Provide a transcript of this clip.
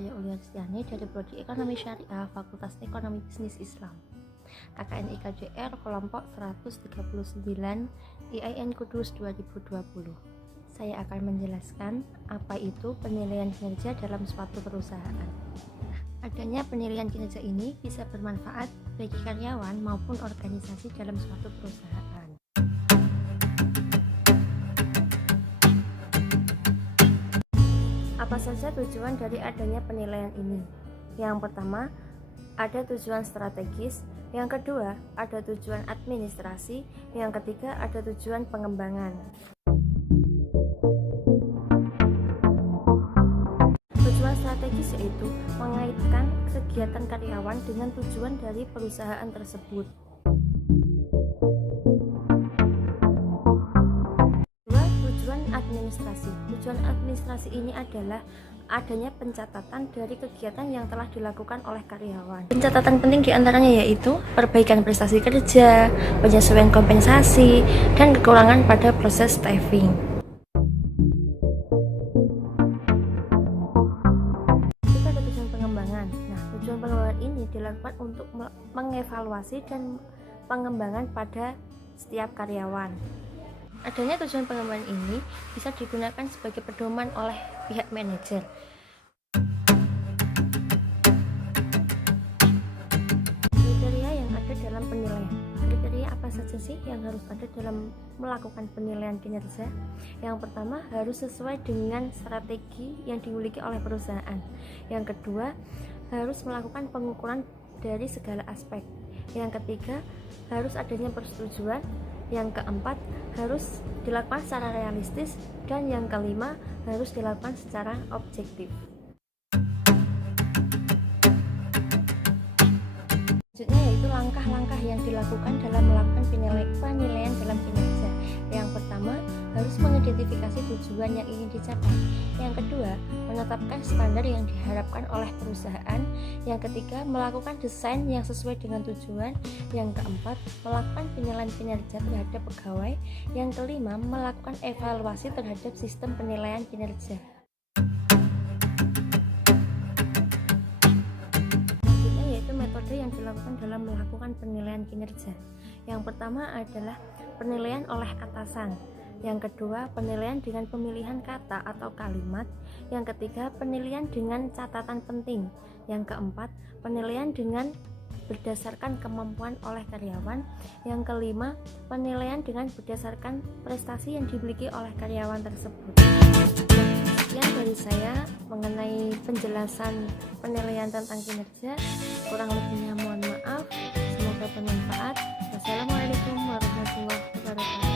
saya Ulia Ristiani dari Prodi Ekonomi Syariah Fakultas Ekonomi Bisnis Islam. KKN IKJR kelompok 139 IAIN Kudus 2020. Saya akan menjelaskan apa itu penilaian kinerja dalam suatu perusahaan. Adanya penilaian kinerja ini bisa bermanfaat bagi karyawan maupun organisasi dalam suatu perusahaan. Apa saja tujuan dari adanya penilaian ini? Yang pertama, ada tujuan strategis. Yang kedua, ada tujuan administrasi. Yang ketiga, ada tujuan pengembangan. Tujuan strategis yaitu mengaitkan kegiatan karyawan dengan tujuan dari perusahaan tersebut. Administrasi. Tujuan administrasi ini adalah adanya pencatatan dari kegiatan yang telah dilakukan oleh karyawan. Pencatatan penting diantaranya yaitu perbaikan prestasi kerja, penyesuaian kompensasi, dan kekurangan pada proses staffing. Juga ada tujuan pengembangan. Nah, tujuan pengembangan ini dilakukan untuk mengevaluasi dan pengembangan pada setiap karyawan. Adanya tujuan pengembangan ini bisa digunakan sebagai pedoman oleh pihak manajer. Kriteria yang ada dalam penilaian. Kriteria apa saja sih yang harus ada dalam melakukan penilaian kinerja? Yang pertama, harus sesuai dengan strategi yang dimiliki oleh perusahaan. Yang kedua, harus melakukan pengukuran dari segala aspek. Yang ketiga, harus adanya persetujuan. Yang keempat, harus dilakukan secara realistis. Dan yang kelima, harus dilakukan secara objektif. Selanjutnya yaitu langkah-langkah yang dilakukan dalam melakukan penilaian dalam kinerja. Yang pertama, harus mengidentifikasi tujuan yang ingin dicapai. Yang kedua, menetapkan standar yang diharapkan oleh perusahaan. Yang ketiga, melakukan desain yang sesuai dengan tujuan. Yang keempat, melakukan penilaian kinerja terhadap pegawai. Yang kelima, melakukan evaluasi terhadap sistem penilaian kinerja. Selanjutnya yaitu metode yang dilakukan dalam melakukan penilaian kinerja. Yang pertama adalah penilaian oleh atasan. Yang kedua, penilaian dengan pemilihan kata atau kalimat. Yang ketiga, penilaian dengan catatan penting. Yang keempat, penilaian dengan berdasarkan kemampuan oleh karyawan. Yang kelima, penilaian dengan berdasarkan prestasi yang dimiliki oleh karyawan tersebut. Sekian dari saya mengenai penjelasan penilaian tentang kinerja. Kurang lebihnya mohon maaf. Semoga bermanfaat. Wassalamualaikum warahmatullahi wabarakatuh.